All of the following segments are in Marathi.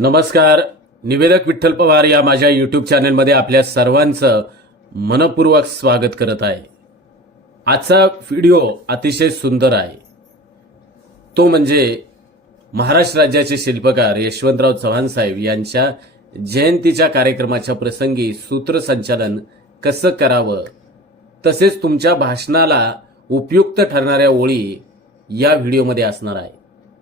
नमस्कार. निवेदक विठ्ठल पवार या माझ्या यूट्यूब चॅनलमध्ये आपल्या सर्वांचं मनपूर्वक स्वागत करत आहे. आजचा व्हिडिओ अतिशय सुंदर आहे. तो म्हणजे महाराष्ट्र राज्याचे शिल्पकार यशवंतराव चव्हाण साहेब यांच्या जयंतीच्या कार्यक्रमाच्या प्रसंगी सूत्रसंचालन कसं करावं, तसेच तुमच्या भाषणाला उपयुक्त ठरणाऱ्या ओळी या व्हिडिओमध्ये असणार आहे.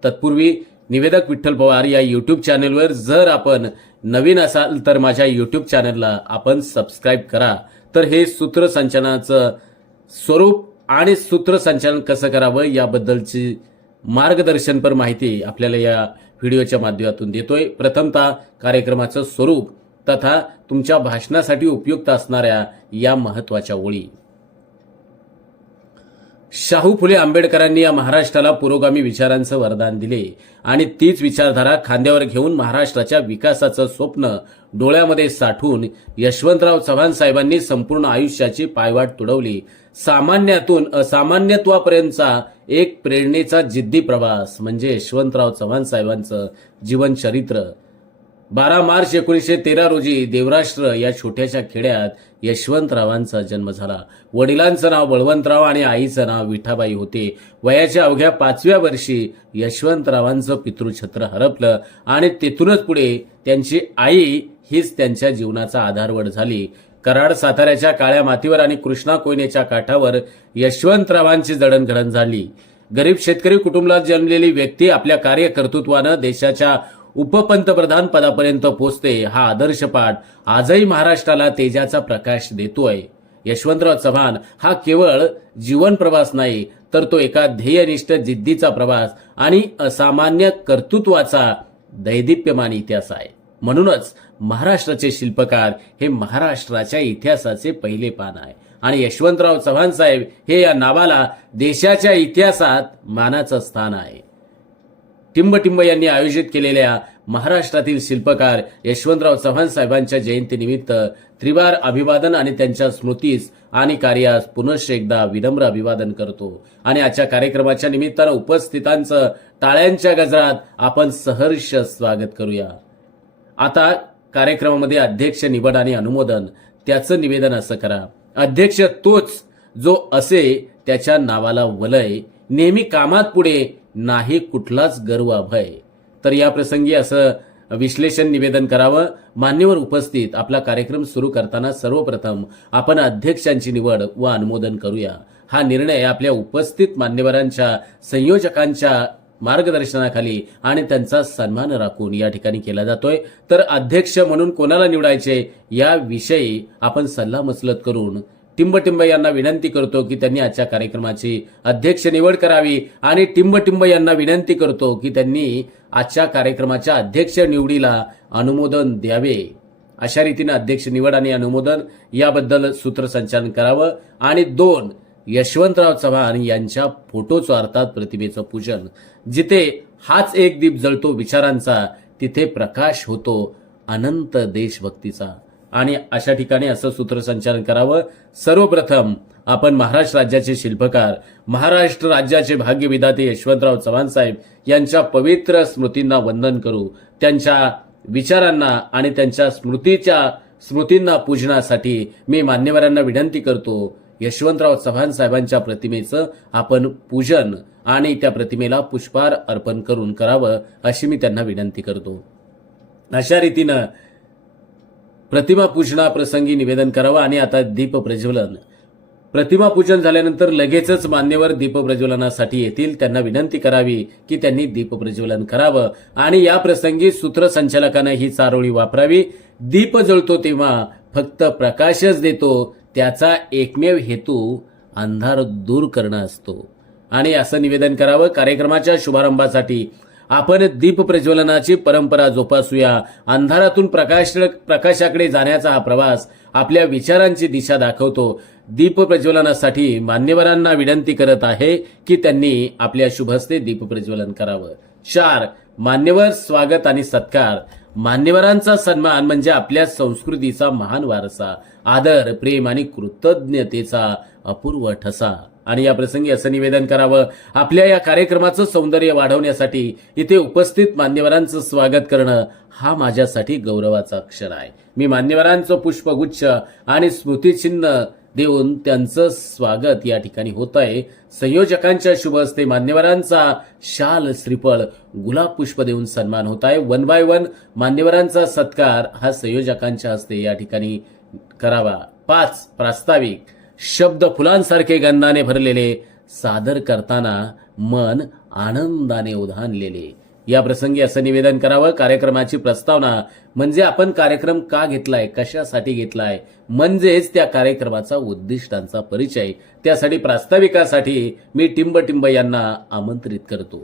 तत्पूर्वी निवेदक विठ्ठल पवार या यूट्यूब चॅनलवर जर आपण नवीन असाल तर माझ्या यूट्यूब चॅनलला आपण सबस्क्राईब करा. तर हे सूत्रसंचालनाचं स्वरूप आणि सूत्रसंचालन कसं करावं याबद्दलची मार्गदर्शनपर माहिती आपल्याला या व्हिडिओच्या माध्यमातून देतोय. प्रथमतः कार्यक्रमाचं स्वरूप तथा तुमच्या भाषणासाठी उपयुक्त असणाऱ्या या महत्त्वाच्या ओळी. शाहू फुले आंबेडकरांनी या महाराष्ट्राला पुरोगामी विचारांचं वरदान दिले आणि तीच विचारधारा खांद्यावर घेऊन महाराष्ट्राच्या विकासाचं स्वप्न डोळ्यामध्ये साठवून यशवंतराव चव्हाण साहेबांनी संपूर्ण आयुष्याची पायवाट तुडवली. सामान्यातून असामान्यत्वापर्यंतचा एक प्रेरणेचा जिद्दी प्रवास म्हणजे यशवंतराव चव्हाण साहेबांचं जीवनचरित्र. 12 मार्च 1913 रोजी देवराष्ट्र या छोट्याशा खेड्यात यशवंतरावांचा जन्म झाला. वडिलांचं नाव बळवंतराव आणि आईचं नाव विठाबाई होते. वयाच्या अवघ्या 5व्या वर्षी यशवंतरावांचं पितृछत्र हरपलं आणि तिथूनच पुढे त्यांची आई हीच त्यांच्या जीवनाचा आधारवड झाली. कराड साताऱ्याच्या काळ्या मातीवर आणि कृष्णा कोयनेच्या काठावर यशवंतरावांची जडणघडण झाली. गरीब शेतकरी कुटुंबात जन्मलेली व्यक्ती आपल्या कार्यकर्तृत्वानं देशाच्या उपपंतप्रधान पदापर्यंत पोहोचते हा आदर्श पाठ आजही महाराष्ट्राला तेजाचा प्रकाश देतोय. यशवंतराव चव्हाण हा केवळ जीवन प्रवास नाही, तर तो एका ध्येयनिष्ठ जिद्दीचा प्रवास आणि असामान्य कर्तृत्वाचा दैदिप्यमान इतिहास आहे. म्हणूनच महाराष्ट्राचे शिल्पकार हे महाराष्ट्राच्या इतिहासाचे पहिले पान आहे आणि यशवंतराव चव्हाण साहेब हे या नावाला देशाच्या इतिहासात मानाचं स्थान आहे. टिंबटिंब यांनी आयोजित केलेल्या महाराष्ट्रातील शिल्पकार यशवंतराव चव्हाण साहेबांच्या जयंतीनिमित्त त्रिवार अभिवादन आणि त्यांच्या स्मृतीस आणि कार्यास पुनश्च एकदा विनम्र अभिवादन करतो आणि आजच्या कार्यक्रमाच्या निमित्तानं उपस्थितांचं टाळ्यांच्या गजरात आपण सहर्ष स्वागत करूया. आता कार्यक्रमामध्ये अध्यक्ष निवड आणि अनुमोदन त्याचं निवेदन असं करा. अध्यक्ष तोच जो असे त्याच्या नावाला वलय, नेहमी कामात पुढे, नाही कुठलाच गर्व अभय. तर या प्रसंगी असं विश्लेषण निवेदन करावं. मान्यवर उपस्थित आपला कार्यक्रम सुरू करताना सर्वप्रथम आपण अध्यक्षांची निवड व अनुमोदन करूया. हा निर्णय आपल्या उपस्थित मान्यवरांच्या संयोजकांच्या मार्गदर्शनाखाली आणि त्यांचा सन्मान राखून या ठिकाणी केला जातोय. तर अध्यक्ष म्हणून कोणाला निवडायचे याविषयी आपण सल्लामसलत करून टिंबटिंब यांना विनंती करतो की त्यांनी आजच्या कार्यक्रमाची अध्यक्ष निवड करावी आणि टिंबटिंब यांना विनंती करतो की त्यांनी आजच्या कार्यक्रमाच्या अध्यक्ष निवडीला अनुमोदन द्यावे. अशा रीतीने अध्यक्ष निवड आणि अनुमोदन याबद्दल सूत्रसंचालन करावं. आणि 2 यशवंतराव चव्हाण यांच्या फोटोचं अर्थात प्रतिमेचं पूजन. जिथे हाच एक दीप जळतो विचारांचा, तिथे प्रकाश होतो अनंत देशभक्तीचा. आणि अशा ठिकाणी असं सूत्रसंचालन करावं. सर्वप्रथम आपण महाराष्ट्र राज्याचे शिल्पकार, महाराष्ट्र राज्याचे भाग्यविधाते यशवंतराव चव्हाण साहेब यांच्या पवित्र स्मृतींना वंदन करू. त्यांच्या विचारांना आणि त्यांच्या स्मृतींना पूजनासाठी मी मान्यवरांना विनंती करतो. यशवंतराव चव्हाण साहेबांच्या प्रतिमेचं आपण पूजन आणि त्या प्रतिमेला पुष्पहार अर्पण करून करावं अशी मी त्यांना विनंती करतो. अशा रीतीनं प्रतिमा पूजनाप्रसंगी निवेदन करावं. आणि आता दीप प्रज्वलन. प्रतिमा पूजन झाल्यानंतर लगेचच मान्यवर दीप प्रज्वलनासाठी येतील. त्यांना विनंती करावी की त्यांनी दीप प्रज्वलन करावं आणि या प्रसंगी सूत्रसंचालकानं ही चारोळी वापरावी. दीप जळतो तेव्हा फक्त प्रकाशच देतो, त्याचा एकमेव हेतू अंधार दूर करणं असतो. आणि असं निवेदन करावं. कार्यक्रमाच्या शुभारंभासाठी आपण दीप प्रज्वलनाची परंपरा जोपासूया. अंधारातून प्रकाशाकडे जाण्याचा हा प्रवास आपल्या विचारांची दिशा दाखवतो. दीप प्रज्वलनासाठी मान्यवरांना विनंती करत आहे की त्यांनी आपल्या शुभहस्ते दीप प्रज्वलन करावं. 4 मान्यवर स्वागत आणि सत्कार. मान्यवरांचा सन्मान म्हणजे आपल्या संस्कृतीचा महान वारसा, आदर, प्रेम आणि कृतज्ञतेचा अपूर्व ठसा. आणि या प्रसंगी असं निवेदन करावं, आपल्या या कार्यक्रमाचं सौंदर्य वाढवण्यासाठी इथे उपस्थित मान्यवरांचं स्वागत करणं हा माझ्यासाठी गौरवाचा क्षण आहे. मी मान्यवरांचं पुष्पगुच्छ आणि स्मृतिचिन्ह देऊन त्यांचं स्वागत या ठिकाणी होत आहे. संयोजकांच्या शुभ हस्ते मान्यवरांचा शाल, श्रीफळ, गुलाब पुष्प देऊन सन्मान होत आहे. 1 बाय 1 मान्यवरांचा सत्कार हा संयोजकांच्या हस्ते या ठिकाणी करावा. 5 प्रास्ताविक शब्द फुलांसारखे गंधाने भरलेले सादर करताना मन आनंदाने उधाणलेले. या प्रसंगी असं निवेदन करावं, कार्यक्रमाची प्रस्तावना म्हणजे आपण कार्यक्रम का घेतलाय, कशासाठी घेतलाय, म्हणजेच त्या कार्यक्रमाचा उद्दिष्टांचा परिचय. त्यासाठी प्रास्ताविकासाठी मी टिंब यांना आमंत्रित करतो.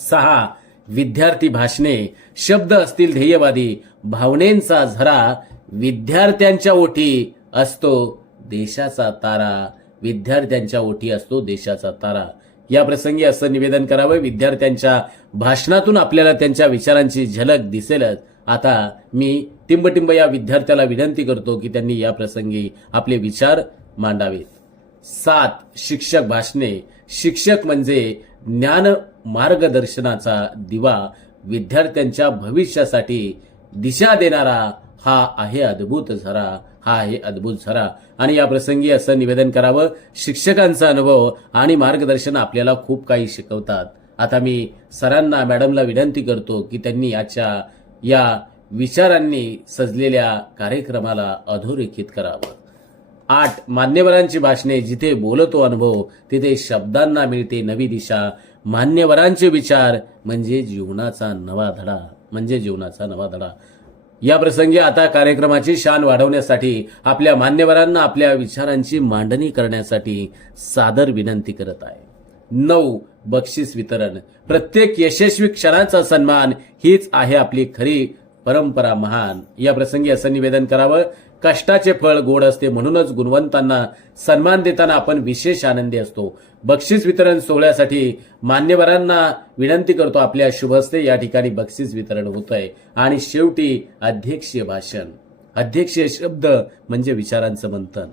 6 विद्यार्थी भाषणे. शब्द असतील ध्येयवादी, भावनेंचा झरा. विद्यार्थ्यांच्या ओठी असतो देशाचा तारा. विद्यार्थ्यांच्या ओठी असतो देशाचा तारा. या प्रसंगी असं निवेदन करावं, विद्यार्थ्यांच्या भाषणातून आपल्याला त्यांच्या विचारांची झलक दिसेलच. आता मी टिंब या विद्यार्थ्याला विनंती करतो की त्यांनी या प्रसंगी आपले विचार मांडावेत. 7 शिक्षक भाषणे. शिक्षक म्हणजे ज्ञान मार्गदर्शनाचा दिवा, विद्यार्थ्यांच्या भविष्यासाठी दिशा देणारा हा आहे अद्भुत झरा. आणि या प्रसंगी असं निवेदन करावं, शिक्षकांचा अनुभव आणि मार्गदर्शन आपल्याला खूप काही शिकवतात. आता मी सरांना, मॅडमला विनंती करतो की त्यांनी आजच्या या विचारांनी सजलेल्या कार्यक्रमाला अधोरेखित करावं. 8 मान्यवरांची भाषणे. जिथे बोलतो अनुभव तिथे शब्दांना मिळते नवी दिशा. मान्यवरांचे विचार म्हणजे जीवनाचा नवा धडा. या प्रसंगी आता कार्यक्रमाची शान वाढवण्यासाठी आपल्या मान्यवरांना आपल्या विचारांची मांडणी करण्यासाठी सादर विनंती करत आहे. 9 बक्षीस वितरण. प्रत्येक यशस्वी क्षणाचा सन्मान हीच आहे आपली खरी परंपरा महान. या प्रसंगी असं निवेदन करावं, कष्टाचे फळ गोड असते, म्हणूनच गुणवंतांना सन्मान देताना आपण विशेष आनंदी असतो. बक्षीस वितरण सोहळ्यासाठी मान्यवरांना विनंती करतो, आपल्या शुभ हस्ते या ठिकाणी बक्षीस वितरण होत आहे. आणि शेवटी अध्यक्षीय भाषण. अध्यक्षीय शब्द म्हणजे विचारांचं मंथन.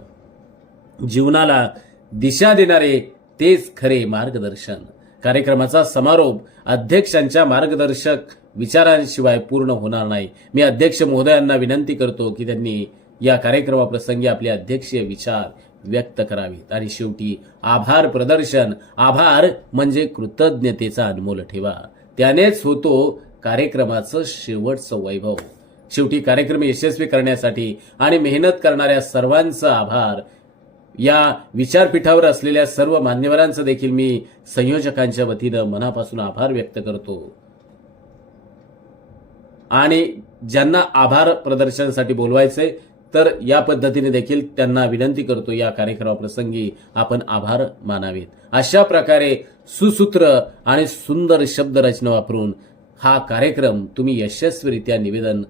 जीवनाला दिशा देणारे तेच खरे मार्गदर्शन. कार्यक्रमाचा समारोप अध्यक्षांच्या मार्गदर्शक विचारांशिवाय पूर्ण होणार नाही. मी अध्यक्ष महोदयांना विनंती करतो की त्यांनी या कार्यक्रमाप्रसंगी आपले अध्यक्षीय विचार व्यक्त करावेत. आणि शेवटी आभार प्रदर्शन. आभार म्हणजे कृतज्ञतेचा अनमोल ठेवा, त्यानेच होतो कार्यक्रमाचं शेवटचं वैभव. शेवटी कार्यक्रम यशस्वी करण्यासाठी आणि मेहनत करणाऱ्या सर्वांचं आभार. या विचारपीठावर असलेल्या सर्व मान्यवरांचं देखील मी संयोजकांच्या वतीनं मनापासून आभार व्यक्त करतो. आणि ज्यांना आभार प्रदर्शनासाठी बोलवायचे तर या पद्धतीने देखील त्यांना विनंती करतो, या कार्यक्रमाप्रसंगी आपण आभार मानावेत. अशा प्रकारे सुसूत्र आणि सुंदर शब्दरचना वापरून हा कार्यक्रम तुम्ही यशस्वीरित्या निवेदन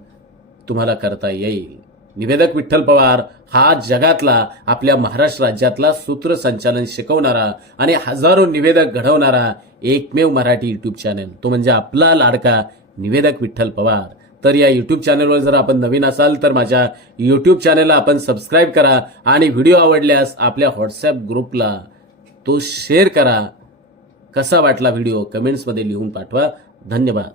तुम्हाला करता येईल. निवेदक विठ्ठल पवार हा जगातला, आपल्या महाराष्ट्र राज्यातला सूत्रसंचालन शिकवणारा आणि हजारो निवेदक घडवणारा एकमेव मराठी युट्यूब चॅनल, तो म्हणजे आपला लाडका निवेदक विठ्ठल पवार. तर या यूट्यूब चॅनलवर जर आपण नवीन असाल तर माझ्या यूट्यूब चॅनलला आपण सबस्क्राईब करा आणि व्हिडिओ आवडल्यास आपल्या व्हॉट्सॲप ग्रुपला तो शेअर करा. कसा वाटला व्हिडिओ कमेंट्समध्ये लिहून पाठवा. धन्यवाद.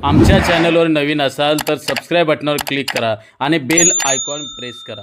आमच्या चॅनलवर नवीन असाल तर सबस्क्राईब बटनावर क्लिक करा आणि बेल आयकॉन प्रेस करा.